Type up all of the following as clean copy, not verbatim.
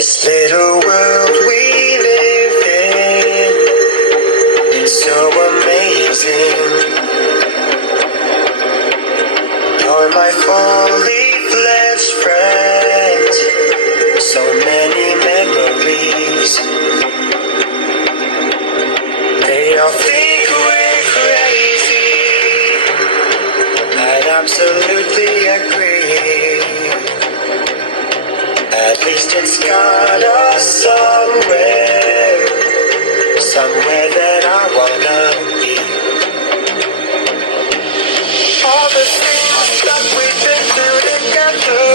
This little world we live in, it's so amazing. You're my fully fledged friend, so many memories. They all think we're crazy, I'd absolutely agree. At least it's got us somewhere that I wanna be. All the things that we've been through together,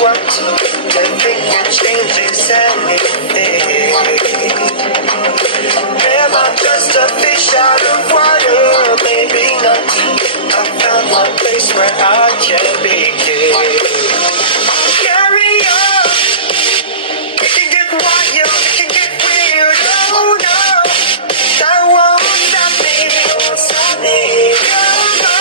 what to think it changes anything. Am I just a fish out of water? Maybe not. I found one place where I can begin. Carry on. It can get wild, it can get weird. Oh no, that won't stop me, won't stop me. Oh no,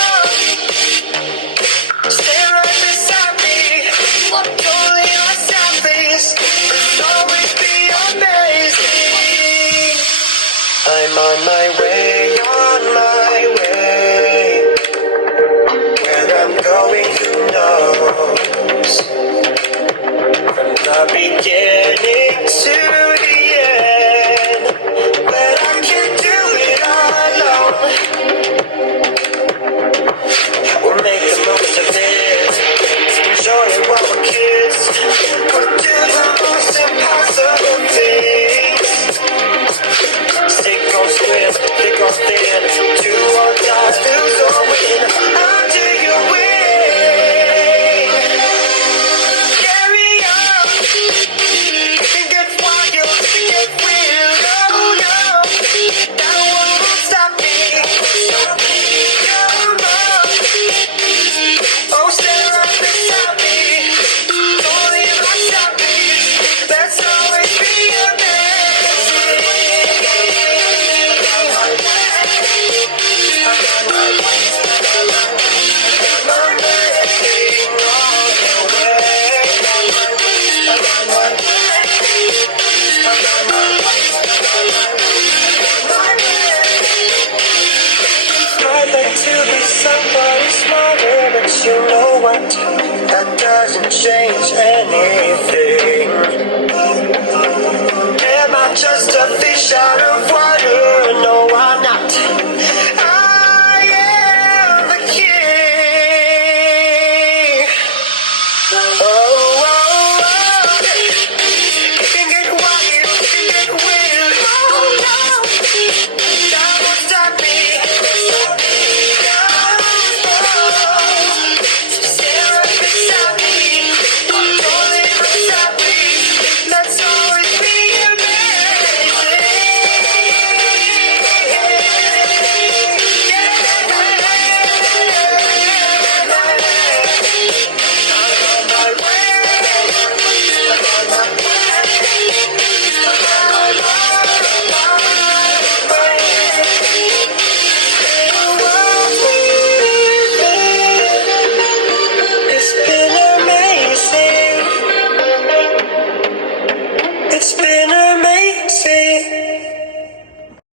stay right beside me. Don't leave my side, please. It'll always be amazing. I'm on my way, on my way. Where I'm going, who knows? From the beginning to the end, but I can do it alone. We'll make the most of this, enjoy it while we're kids. We'll do the most impossible things. Stick or swim, thick or thin, do or die, lose or win, under your wing. Carry on. It can get wild, it can get weird. Oh no, that won't stop me. Come on, oh stay right beside me. Don't leave my side, please. Let's always be amazing. I'd like to be somebody smarter, but you know what? That doesn't change anything.